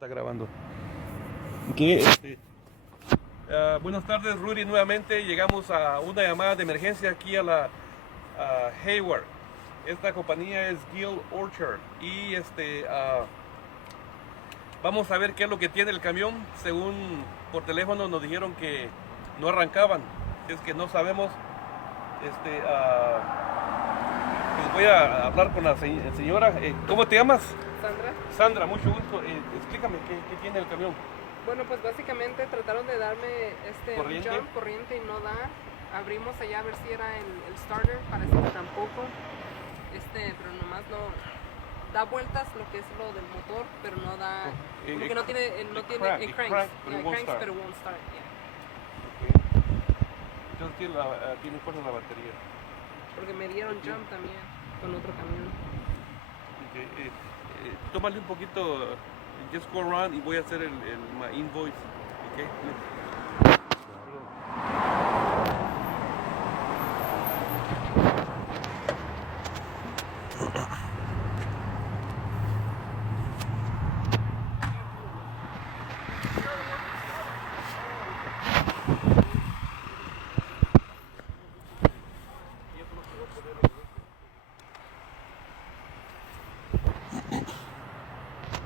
Está grabando. Buenas tardes, Rudy. Nuevamente llegamos a una llamada de emergencia aquí a Hayward. Esta compañía es Gill Orchard y vamos a ver qué es lo que tiene el camión. Según por teléfono nos dijeron que no arrancaban. Es que no sabemos. Pues voy a hablar con la señora. ¿Cómo te llamas? Sandra. Sandra, mucho gusto. Explícame qué tiene el camión. Bueno, pues básicamente trataron de darme ¿Corriente? un jump, corriente, y no da. Abrimos allá a ver si era el starter, parece que tampoco. Pero nomás no da vueltas lo que es lo del motor, pero no da, como que no tiene, it cranks, pero won't start. Yeah. Entonces tiene fuerza la batería. Porque me dieron jump también con otro camión. Tómale un poquito, just go around y voy a hacer my invoice. Okay.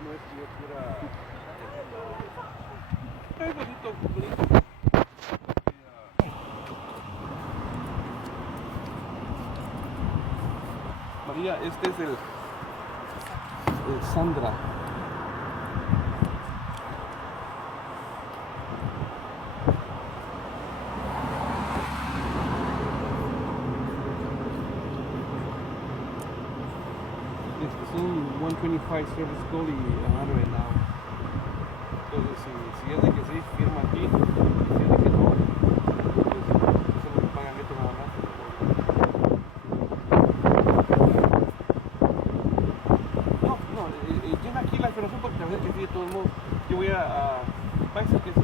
No es que yo quiera. Es bonito. María, este es el Sandra. Es un 125 service call y 100 an hour. Entonces, si es de que sí, firma aquí. Y si es de que no, pues solo me pagan esto nada más. No, llena aquí la información porque a ver que sí, de todos modos. Yo voy parece que sí.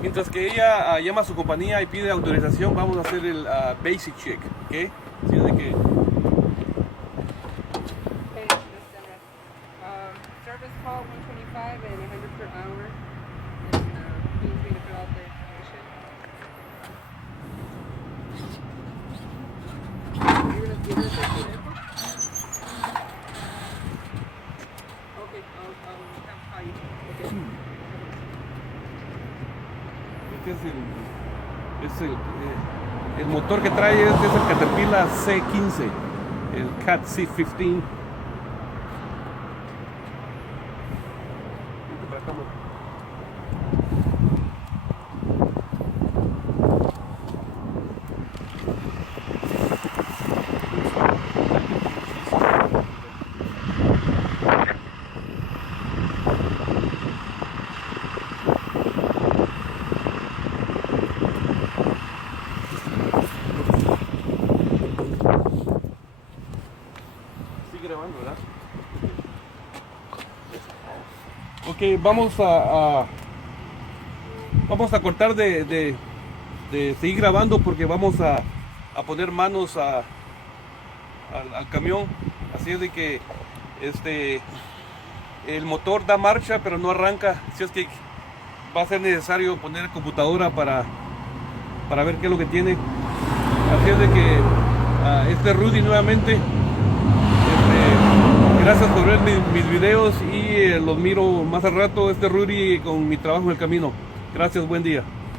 Mientras que ella llama a su compañía y pide autorización, vamos a hacer el basic check, ¿ok? Si es de que Service call 125 and 100 per hour. And he needs me to fill out the information. You're gonna take the info? Okay, I'll call you. Okay. este es el motor que trae, este es el Caterpillar C15, el Cat C15. Vente para acá, amor. Sigue grabando, ¿verdad? Ok, vamos a cortar de seguir grabando porque vamos a poner manos al camión. Así es de que el motor da marcha pero no arranca. Así es que va a ser necesario poner computadora para ver qué es lo que tiene. Así es de que Rudy nuevamente. Gracias por ver mis videos y los miro más al rato. Rudy con mi trabajo en el camino. Gracias, buen día.